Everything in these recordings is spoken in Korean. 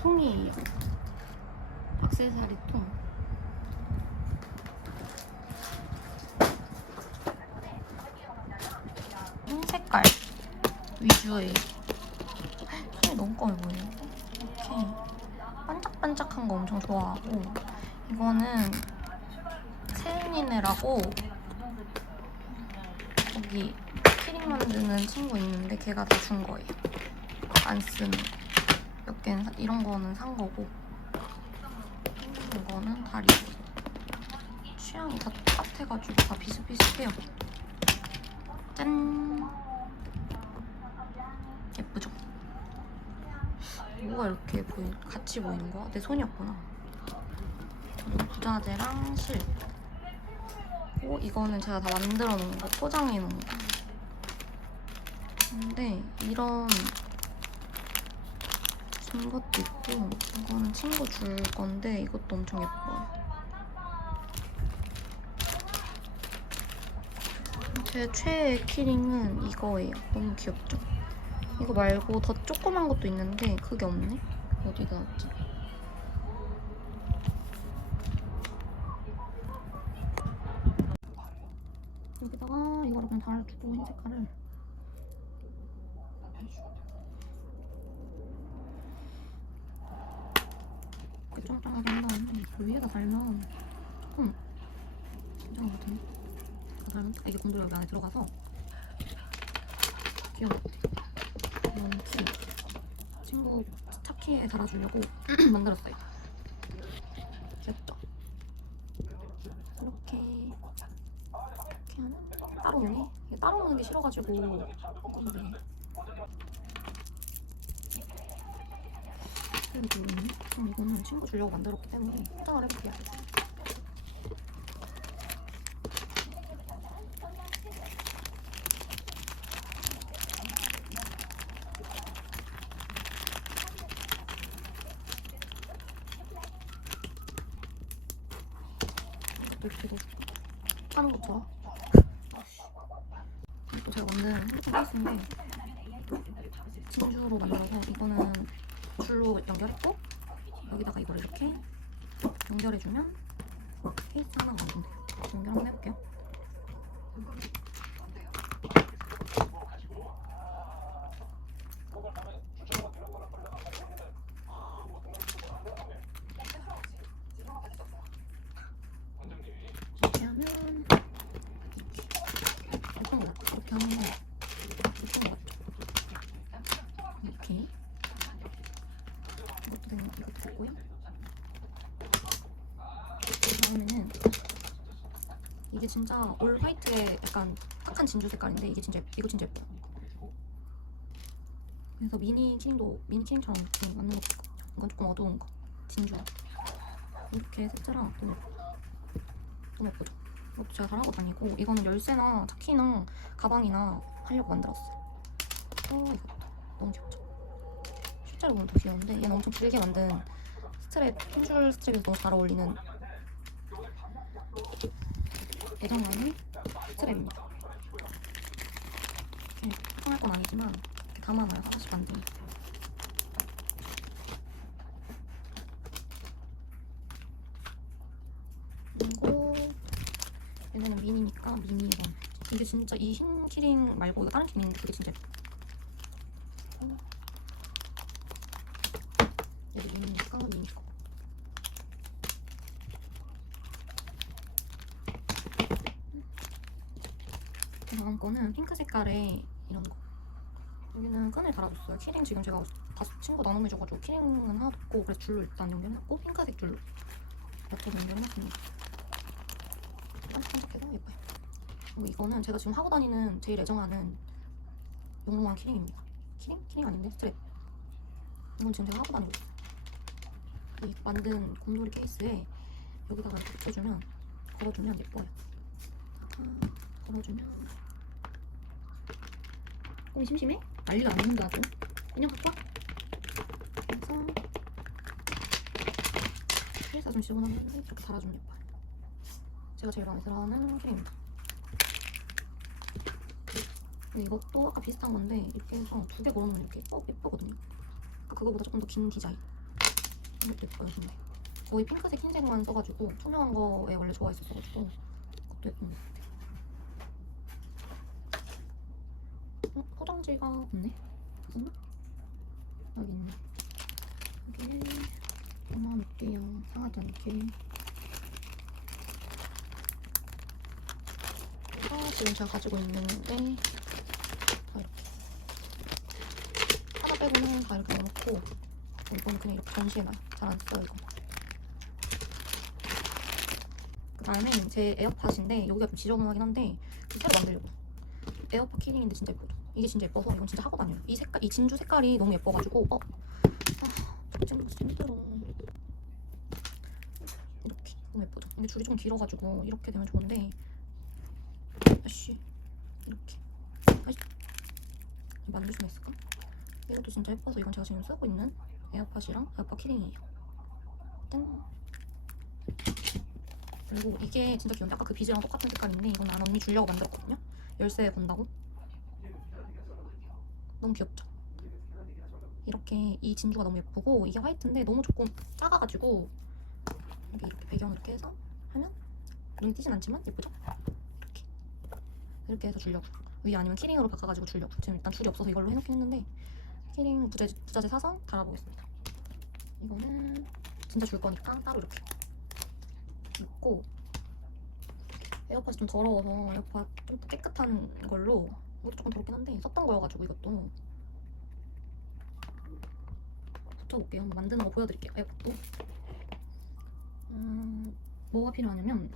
통이에요. 액세서리 통. 색깔 위주의 손이 너무 검해 보여요. 이렇게 반짝반짝한 거 엄청 좋아하고, 이거는 세은이네라고 거기 키링 만드는 친구 있는데 걔가 다 준 거예요. 안 쓰는 몇 개는 이런 거는 산 거고, 이거는 다리고. 취향이 다 똑같아가지고 다 비슷비슷해요. 짠! 예쁘죠? 뭐가 이렇게 같이 보이는 거야? 내 손이었구나. 부자재랑 실. 이거는 제가 다 만들어 놓은 거, 포장해 놓은 거. 근데 이런 준 것도 있고, 이거는 친구 줄 건데 이것도 엄청 예뻐요. 제 최애 키링은 이거예요. 너무 귀엽죠? 이거 말고 더 조그만 것도 있는데 그게 없네? 어디다 놨지? 여기다가 이거를 그냥 달아주고, 흰 색깔을. 이렇게 짱짱하게 한 다음에 위에다 달면 조금 괜찮은 것 같은데? 달면 이게 공도 여기 안에 들어가서 귀여운 것 같아요. 이런 키 친구 차키에 달아주려고 만들었어요. 귀엽죠? 이렇게 하면 따로 노네? 이게 따로 노는 게 싫어가지고 근데 그리고 이거는 친구 주려고 만들었기 때문에 포장을 해볼게요. 이렇게 하는 것처럼. 또 제가 만든 핸드폰 케이스인데 진주로 만들어서, 이거는 줄로 연결했고 여기다가 이걸 이렇게 연결해주면 케이스 하나가 완성돼요. 연결 한번 해볼게요. 이렇게 하면 어떤 거 같아? 이렇게 하면 어떤 거 같죠? 이렇게 이것도 됐고요. 다음에는 이게 진짜 올 화이트에 약간 탁한 진주 색깔인데 이거 진짜 예뻐요. 그래서 미니 키링처럼 이렇게 맞는 것도 있고, 이건 조금 어두운 거 진주. 이렇게 세트랑 너무 예쁘죠? 이것도 제가 잘하고 다니고, 이거는 열쇠나 차키나 가방이나 하려고 만들었어요. 이것도 너무 귀엽죠? 실제로 보면 더 귀여운데 얘는 엄청 길게 만든 스트랩, 흰줄 스트랩에서 너무 잘 어울리는 애정감의 스트랩입니다. 이렇게 포장할 건 아니지만 이렇게 담아놔요. 하나씩 만들면. 그리고 얘네는 미니니까 미니건. 이게 진짜 이 흰 키링 말고 이거 다른 키링인데 그게 진짜 예뻐요. 얘도 미니니까 미니거. 다음 거는 핑크 색깔의 이런 거. 여기는 끈을 달아줬어요. 키링 지금 제가 다 친구 나눔해줘가지고 키링은 하나도 없고, 그래서 줄로 일단 연결해놨고 핑크색 줄로 맞춰서 연결해놨습니다. 반짝반짝해서 예뻐요. 그리고 이거는 제가 지금 하고 다니는 제일 애정하는 영롱한 키링입니다. 키링 아닌데 스트랩. 이건 지금 제가 하고 다니고 있어요. 이 만든 곰돌이 케이스에 여기다가 이렇게 붙여주면, 걸어주면 예뻐요. 걸어주면 심심해? 난리가 아닌다고. 그냥 갖고 와. 그래서 케이스가 좀 지저분하면 이렇게 달아주면 예뻐요. 제가 제일 마음에 들어하는 키링입니다. 이것도 아까 비슷한 건데 이렇게 해서 2개 걸어놓으면 이렇게 예쁘거든요. 그거보다 조금 더 긴 디자인. 이것도 예뻐요. 근데 거의 핑크색, 흰색만 써가지고 투명한 거에 원래 좋아했었어가지고 그것도 예쁜 것 같아. 포장지가 없네. 여기 있네. 여기에 담아놓을게요. 상하지 않게. 그래서 지금 제가 가지고 있는 게 다 이렇게 하나 빼고는 다 이렇게 넣어놓고 이거는 그냥 이렇게 전시해놔요. 잘 안 써요 이거. 그 다음에 제 에어팟인데 여기가 좀 지저분하긴 한데 새로 만들려고. 에어팟 키링인데 진짜 예쁘죠? 이게 진짜 예뻐서 이건 진짜 하고 다녀요. 이 색깔, 이 진주 색깔이 너무 예뻐가지고 지금 힘들어. 이렇게 너무 예쁘죠? 근데 줄이 좀 길어가지고 이렇게 되면 좋은데 아씨 이렇게 아씨 만들 수는 있을까? 이것도 진짜 예뻐서 이건 제가 지금 쓰고 있는 에어팟이랑 에어팟 키링이에요. 짠. 그리고 이게 진짜 귀여운데 아까 그 비즈랑 똑같은 색깔인데 이건 난 언니 주려고 만들었거든요. 열쇠 건다고. 너무 귀엽죠? 이렇게 이 진주가 너무 예쁘고 이게 화이트인데 너무 조금 작아가지고 여기 이렇게 배경을 이렇게 해서 하면 눈에 띄진 않지만 예쁘죠? 이렇게 해서 주려고. 위에 아니면 키링으로 바꿔가지고 주려고. 지금 일단 줄이 없어서 이걸로 해놓긴 했는데 키링 부자재 사서 달아보겠습니다. 이거는 진짜 줄 거니까 따로 이렇게 있고 에어팟이 좀 더러워서 에어팟 좀 더 깨끗한 걸로 이것도 조금 더럽긴 한데 썼던 거여가지고 이것도 붙여볼게요. 한번 만드는 거 보여드릴게요. 에어팟도 뭐가 필요하냐면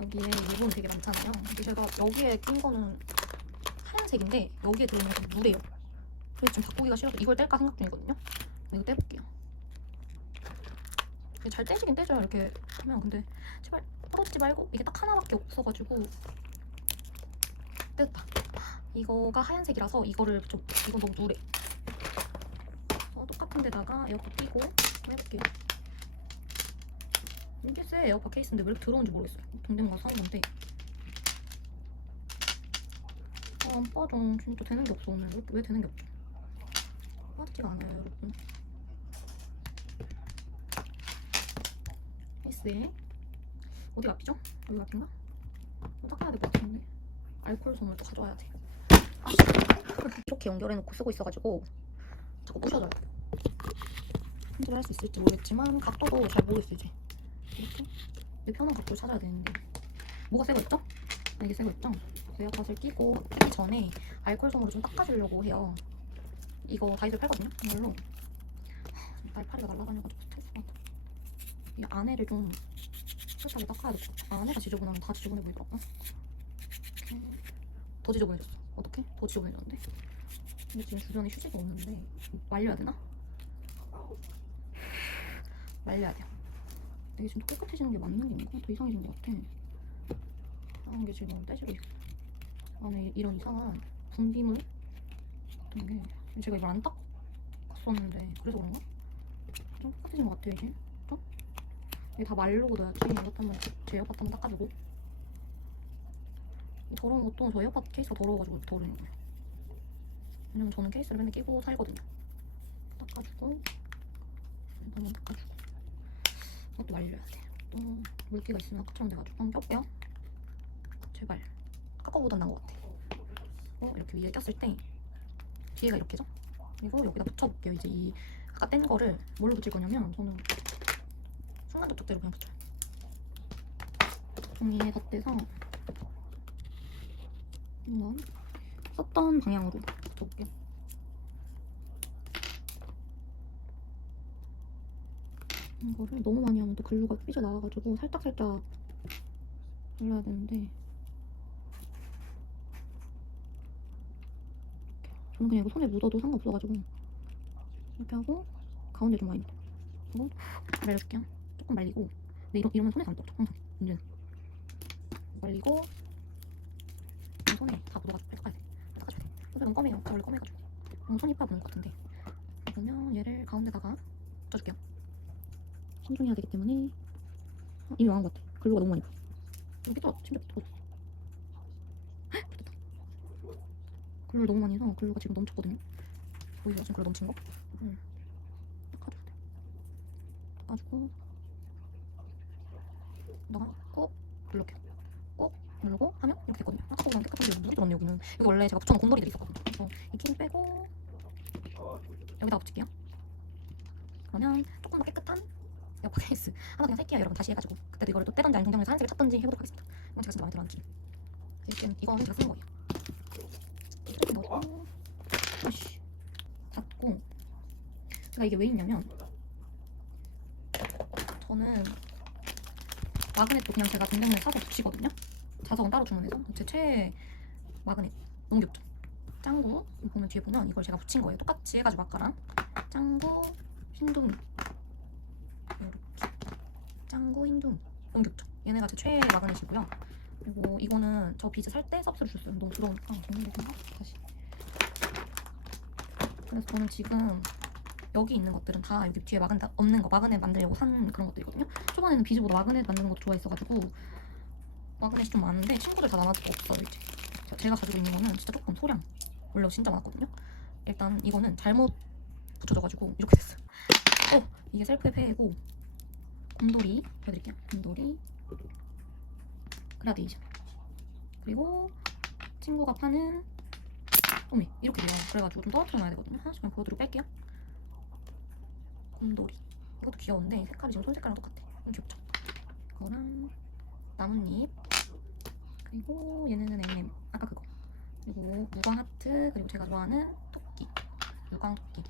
여기에 리본 되게 많잖아요. 근데 제가 여기에 낀 거는 하얀색인데 여기에 들어있는 건 누래요. 그래서 좀 바꾸기가 싫어서 이걸 뗄까 생각 중이거든요. 이거 떼볼게요. 이게 잘 떼지긴 떼져요. 이렇게 하면. 근데 제발 떨어지지 말고. 이게 딱 하나밖에 없어가지고 떼었다. 이거가 하얀색이라서 이거를 좀 이건 너무 누래. 똑같은 데다가 에어팟 끼고 해볼게요. 이게 새 에어팟 케이스인데 왜 이렇게 더러운지 모르겠어요. 동대문 가서 사온 건데 안 빠져. 진짜 되는 게 없어 오늘. 왜 되는 게 없죠? 빠지지가 않아요 여러분. 케이스에 어디가 앞이죠? 여기가 앞인가? 닦아야 될 것 같은데 알코올 솜을 또 가져와야 돼. 이렇게 연결해놓고 쓰고 있어가지고 자꾸 부셔져요. 핸들을 할 수 있을지 모르겠지만 각도도 잘 모르겠어 이제. 이렇게 내 편한 각도를 찾아야 되는데 뭐가 새거 있죠? 이게 새거 있죠? 에어팟을 끼고 끼기 전에 알코올 솜으로 좀 닦아주려고 해요. 이거 다이소에 팔거든요? 이걸로. 날파리가 날아다녀가지고 스트레스 받아. 이 안에를 좀 깨끗하게 닦아야 돼. 안에가 지저분하면 다 지저분해 보이더라고. 더 지저분해졌어. 어떡해? 더 지저분해졌는데? 근데 지금 주변에 휴지가 없는데 말려야 되나? 말려야 돼요. 이게 지금 깨끗해지는 게 맞는 건가? 더 이상해진 것 같아. 이상한 게 지금 너무 떼지고 있어. 안에 이런 이상한 분비물 같은 게 제가 이걸 안 닦았었는데 그래서 그런가? 좀 깨끗해진 것 같아요 이제. 좀? 이게 다 말르고 넣어야지. 이것 한번 제 에어팟 한번 닦아주고. 이 더러운 것도 저 에어팟 케이스가 더러워가지고 더러운 거예요. 왜냐면 저는 케이스를 맨날 끼고 살거든요. 닦아주고 한번 닦아주고. 이것도 말려야 돼. 또 물기가 있으면 아까처럼 돼가지고 한번 껴볼게요. 제발. 깎아보다 난 것 같아. 이렇게 위에 꼈을 때 뒤에가 이렇게죠? 그리고 여기다 붙여볼게요. 이제 이 아까 뗀 거를 뭘로 붙일 거냐면 저는 순간접착제로 그냥 붙여요. 종이에 덧대서 한번 썼던 방향으로 붙여볼게요. 이거를 너무 많이 하면 또 글루가 삐져나와가지고 살짝살짝 발라야 되는데 저는 그냥 이거 손에 묻어도 상관없어가지고 이렇게 하고 가운데 좀 많이 묻어. 그리고 말려줄게요. 조금 말리고. 근데 이러면 손에 안 떨어져 항상. 문제는 말리고 손에 다 묻어가지고 닦아야 돼. 닦아줘야 돼. 손에 너무 검해요. 원래 검해가지고 손이 이뻐야 보는 것 같은데. 그러면 얘를 가운데다가 붙여줄게요. 신중해야 되기 때문에 이미 망한 것 같아. 글루가 너무 많이 보여. 여기 또 심지어 붙었어. 붙었다. 글루를 너무 많이 해서 글루가 지금 넘쳤거든요. 보이세요? 지금 글루 넘친 거? 가지고 넣고 이렇게 꼭 누르고 하면 이렇게 됐거든요. 아까보다 깨끗한데 물이 들었네 여기는. 여기 원래 제가 붙여놓은 곰돌이들이 있었거든요. 그래서 이 킹 빼고 여기다가 붙일게요. 그러면 조금 더 깨끗한 에어팟 케이스 하나 그냥 살게요. 여러분 다시 해가지고 그때도 이거를 또 떼던지 아니면 동경에서 하얀색을 찾던지 해보도록 하겠습니다. 이건 제가 진짜 마음에 들어 하는 키. 이거는 제가 쓰는 거예요. 이렇게 넣고 아씨 닫고 제가 이게 왜 있냐면 저는 마그넷도 그냥 제가 동경에서 사서 붙이거든요. 자석은 따로 주문해서 제 최애 마그넷 너무 귀엽죠? 짱구 보면 뒤에 보면 이걸 제가 붙인 거예요. 똑같이 해가지고 아까랑 짱구 흰둥이 이렇게 짱구 흰둥이 너무 귀엽죠? 얘네가 제 최애 마그넷이고요. 그리고 이거는 저 비즈 살 때 서비스를 줬어요. 너무 부러우니까 정리해서 다시. 그래서 저는 지금 여기 있는 것들은 다 여기 뒤에 마그넷 없는 거 마그넷 만들려고 산 그런 것들이거든요. 초반에는 비즈보다 마그넷 만드는 것도 좋아했어가지고 마그넷이 좀 많은데 친구들 다 나눠주고 없어요 이제. 제가 가지고 있는 거는 진짜 조금 소량 원래 진짜 많았거든요. 일단 이거는 잘못 붙여져가지고 이렇게 됐어요. 이게 셀프 폐고 곰돌이 보여드릴게요. 곰돌이 그라데이션 그리고 친구가 파는 어메 이렇게 돼요. 그래가지고 좀 떨어뜨려 놔야 되거든요. 하나씩 그냥 보여드리고 뺄게요. 곰돌이 이것도 귀여운데 색깔이 지금 손 색깔이랑 똑같아. 너무 귀엽죠? 이거랑 나뭇잎 그리고 얘네는 M&M 아까 그거 그리고 무광 하트 그리고 제가 좋아하는 토끼 무광 토끼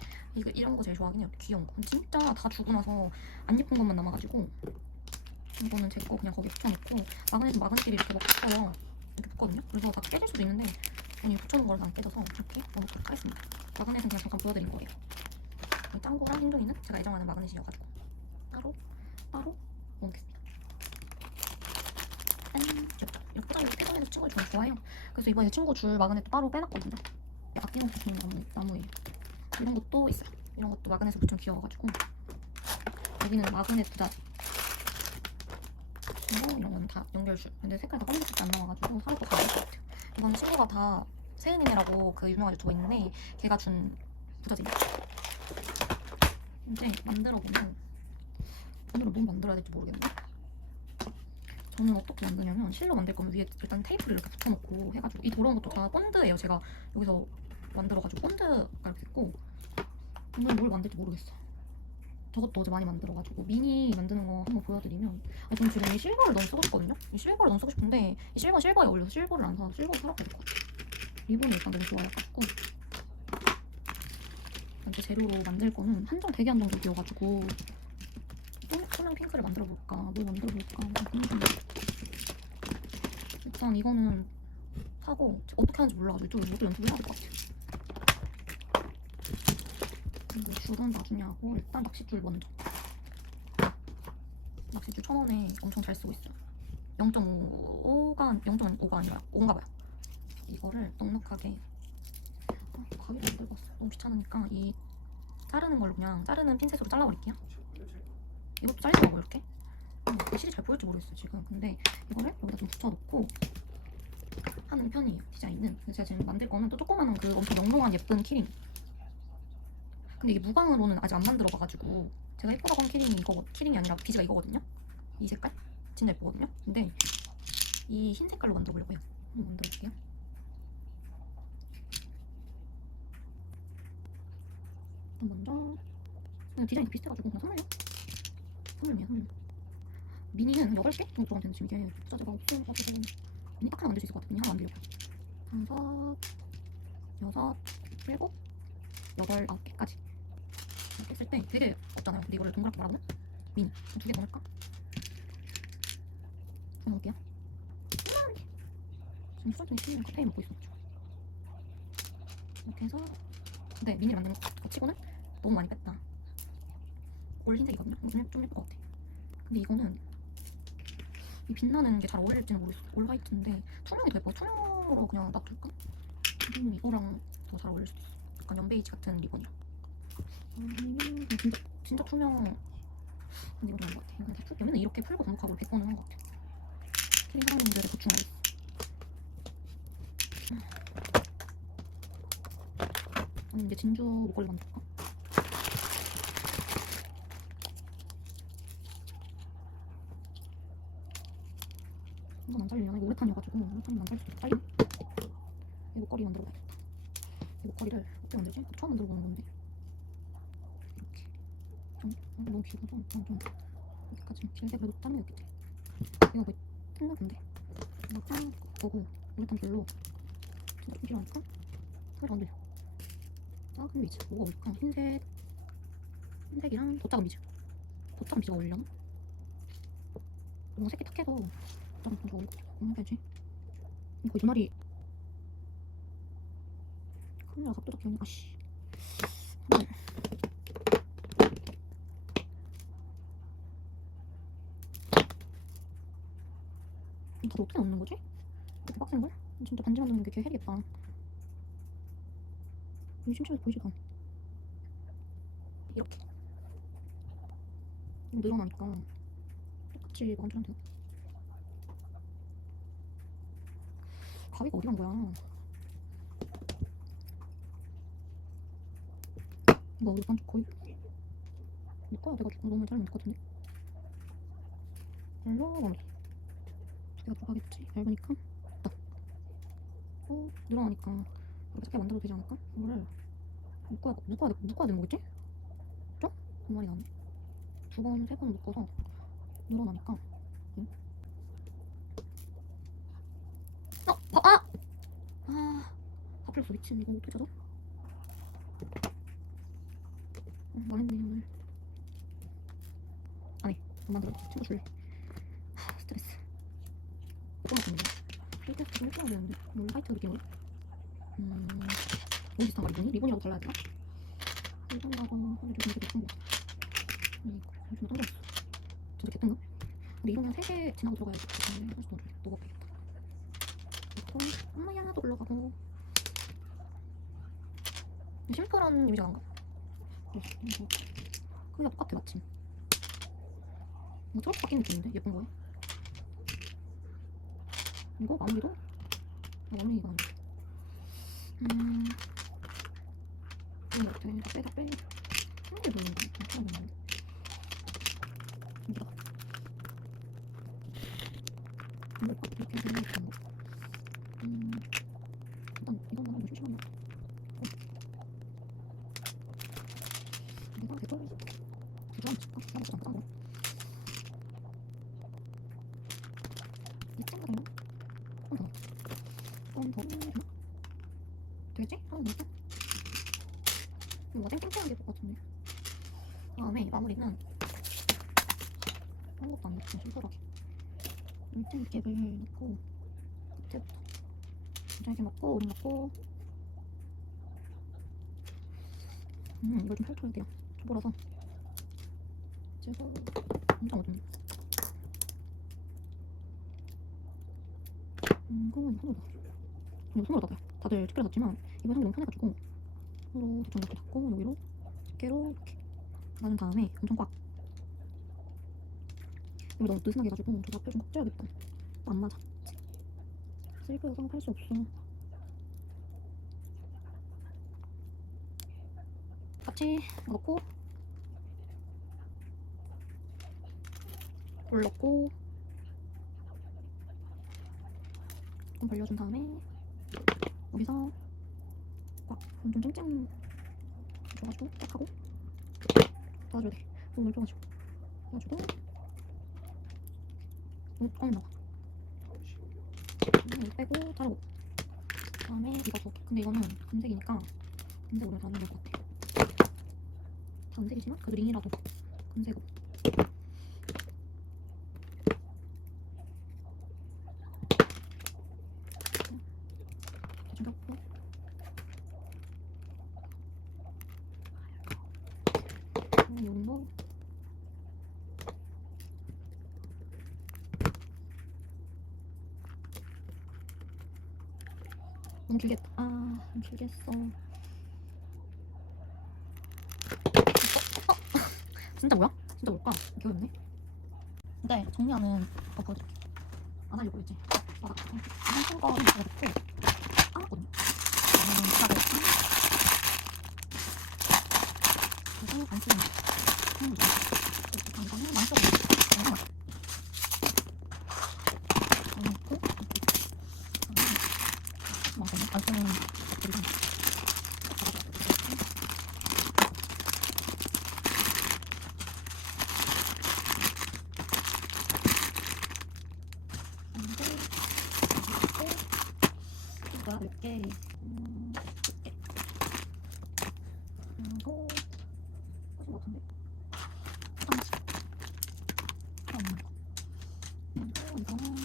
이런 거 제일 좋아하긴 해요. 귀여운 거 진짜 다 주고 나서 안 예쁜 것만 남아가지고 이거는 제 거 그냥 거기에 붙여놓고 마그넷은 마그넷끼리 이렇게 붙여요. 이렇게 붙거든요. 그래서 다 깨질 수도 있는데 괜히 붙여놓은 거라서 안 깨져서 이렇게 넣어놓도록 하겠습니다. 마그넷은 그냥 잠깐 보여드린 거예요. 이 짱구랑 흰둥이는 제가 애정하는 마그넷이어가지고 따로 넣겠습니다. 귀엽죠? 이렇게 포장해서 친구를 정말 좋아해요. 그래서 이번에 친구 줄 마그넷도 따로 빼놨거든요. 아낌없이 주는 나무예요. 이런 것도 있어요. 이런 것도 마그넷을 붙이면 귀여워가지고 여기는 마그넷 부자지 그리고 이런 건 다 연결줄. 근데 색깔 다 빨간색이 안 나와가지고 사놓고 다 나올 것 같아요. 이건 친구가 다 세은이네라고 그 유명한 유튜버 있는데 걔가 준 부자재예요. 이제 만들어보면 오늘은 뭘 만들어야 될지 모르겠네. 저는 어떻게 만드냐면 실로 만들 거면 위에 일단 테이프를 이렇게 붙여놓고 해가지고 이 더러운 것도 다 본드예요. 제가 여기서 만들어가지고 본드가 이렇게 있고 오늘 뭘 만들지 모르겠어. 저것도 어제 많이 만들어가지고 미니 만드는 거 한번 보여드리면 저는 지금 이 실버를 너무 쓰고 싶거든요. 이 실버를 너무 쓰고 싶은데 이 실버는 실버에 어울려서 실버를 안 사서 실버를 사러 가야 될 것 같아요. 리본이 일단 너무 좋아해갖고 제 재료로 만들 거는 한정 되게 한정적이어가지고 투명 핑크를 만들어볼까 뭘 만들어볼까 일단 이거는 사고 어떻게 하는지 몰라가지고 이것도 연습을 해야 될 것 같아요. 근데 줄은 나중에 하고 일단 낚싯줄 먼저. 낚싯줄 1,000원에 엄청 잘 쓰고 있어요. 0.5가 아니라 5인가 봐요. 이거를 넉넉하게 가위를 안 들고 왔어. 너무 귀찮으니까 이 자르는 걸로 그냥 자르는 핀셋으로 잘라버릴게요. 이것도 잘리더라고 이렇게. 실이 잘 보일지 모르겠어요 지금. 근데 이거를 여기다 좀 붙여놓고 하는 편이에요. 디자인은. 근데 제가 지금 만들 거는 또 조그마한 그 엄청 영롱한 예쁜 키링. 근데 이게 무광으로는 아직 안 만들어봐가지고 제가 예쁘다고 한 키링이 이거 키링이 아니라 비즈가 이거거든요. 이 색깔 진짜 예쁘거든요. 근데 이 흰 색깔로 만들어보려고 해요. 한번 만들어볼게요. 먼저 그냥 디자인이 비슷해가지고 그냥 선물이에요. 미니는 한 8개 정도 들어가면 되는데 지금 이게 부자재가 없어가지고 미니 딱 하나 만들 수 있을 것 같아. 미니 하나 만들려고요. 5, 6, 7, 8, 9개까지 이렇게 했을 때 되게 없잖아요. 근데 이거를 동그랗게 말하면 미니 2개 더 넣을까? 더 넣을게요. 지금 수선증이 실리는 카페에 먹고 있어가지고 이렇게 해서 근데 미니를 만드는 거 치고는 너무 많이 뺐다. 올 흰색이거든요. 좀 예쁠 것 같아. 근데 이거는 이 빛나는 게 잘 어울릴지는 모르겠어. 올 화이트인데 투명이 더 예뻐. 투명으로 그냥 놔둘까? 이거랑 더 잘 어울릴 수도 있어. 약간 연베이지 같은 리본이랑. 진짜 투명. 근데 이거 좋은 것 같아. 이거 맨날 이렇게 풀고 반복하고 100번은 한 것 같아. 키링 사람들의 고충 알겠어. 이제 진주 목걸이 만들까? 잘리려나? 이거 우레탄이어가지고 우레탄이 안 살 수도 있고 잘리네. 이 목걸이 만들어 봐야겠다. 이 목걸이를 어떻게 만들지? 처음 만들어 보는 건데 이렇게 너무 길어서 좀 이렇게까지 길게 그래도 자르면 있겠지. 이거 거의 튼나 본데 이거 짠 거고 우레탄 별로 진짜 좀 필요하니까 살짝 안 들려. 작은 비즈 뭐가 올까? 흰색이랑 더 작은 비즈. 더 작은 비즈가 어울리려나? 뭔가 색이 탁해서 더 작은 비즈가 어울릴 것 같아. 뭐 해야지? 거의 두 마리. 카메라 각도 잡기 아씨. 다들 어떻게 넣는 거지? 이렇게 빡센 걸? 진짜 반지 만드는 게 되게 해리겠다. 여기 심심해서 보이지도 않아. 이렇게 늘어나니까 똑같이 만들면 돼. 가위가 어디 간 거야? 이거 우리 반죽 거의 묶어야 돼가지고 너무 잘못 될 것 같은데. 별로 마무리. 두 개가 들어가겠지. 얇으니까 딱. 늘어나니까 이렇게 작게 만들어도 되지 않을까? 이거를 묶어야 되는 거겠지? 그죠? 그 말이 나네. 두 번, 세 번 묶어서 늘어나니까. 응? 밥풀었어. 미친. 이거 어떻게 찾아? 망했네 오늘. 아니 안 만들어. 친구 줄래. 스트레스. 또 맞췄네. 필테스트 좀 일찍 해야 되는데 오늘 화이트 느낌으로. 너무 비슷한 거 리본이? 리본이라고 달라야 되나? 리본이라고 하면 되게 비슷한 거 같아. 요즘 딴 거 있어. 진짜 개뜬가? 근데 이러면 3개 지나고 들어가야지. 하나씩 더 넣어봐야겠다. 넣고 엄마야 또 올라가고. 심플한 이미지가 난가? 크기가 똑같아 마침. 트러플 바뀐 느낌인데? 예쁜 거에? 이거 마무리도? 마무리가 아니야. 이거 어때? 다 빼. 한개 돌린다. 하나 돌린다. 여기다가 이렇게 해서 이렇게 거. 일단 이건 나랑 좀 심심한데. 내가 댓글 두장 줄까? 하나 더 잠깐. 이쯤가 되나? 한더 되나? 되겠지? 하나 더 넣을까? 이거 땡땡땡하게 될 것 같은데. 다음에 마무리는 아무것도 안 넣고 심플하게 물템캡을 넣고 끝에부터 물템캡 넣고 오리 넣고. 이걸 좀 펼쳐야 돼요. 초보라서 제가 엄청 어둡네. 이거 손으로 닫아요. 다들 집게로 닫지만 이거 손이 너무 편해가지고 손으로 대충 이렇게 닫고 여기로 집게로 이렇게 닫은 다음에 엄청 꽉. 여기 너무 느슨하게 해가지고 저 앞에 좀 꽉 쪄야겠다. 안 맞아. 실크여서 할 수 없어. 같이 넣고 물 넣고 좀 벌려준 다음에 여기서 꽉 좀 쨍쨍 줘가지고 딱 하고 도와줘야 돼. 너무 넓혀가지고 도와주고 나와. 이거 빼고 자르고 그다음에 이거 줘. 근데 이거는 금색이니까 금색으로 자르면 될 것 같아. 다 금색이지만 그래도 링이라도 금색으로. 대충 겹고 이 정도. 너무 길겠다. 너무 길겠어. 진짜 뭐야? 진짜 뭘까? 기억이 네, 정리하는 거 보여드릴게. 안 하려고 했지. 한층 거는 제가 넣고 까먹거든요. 부탁을 그리고 안 쓰는 이거는 망치로 넣고 맞아. 안 쓰는 것들이. 뭐야 몇 개? 몇 개? 이거 하신 것 같은데? 화장지. 없는 거. 이거는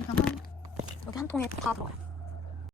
이거는 여기 한 통에 다 들어가요.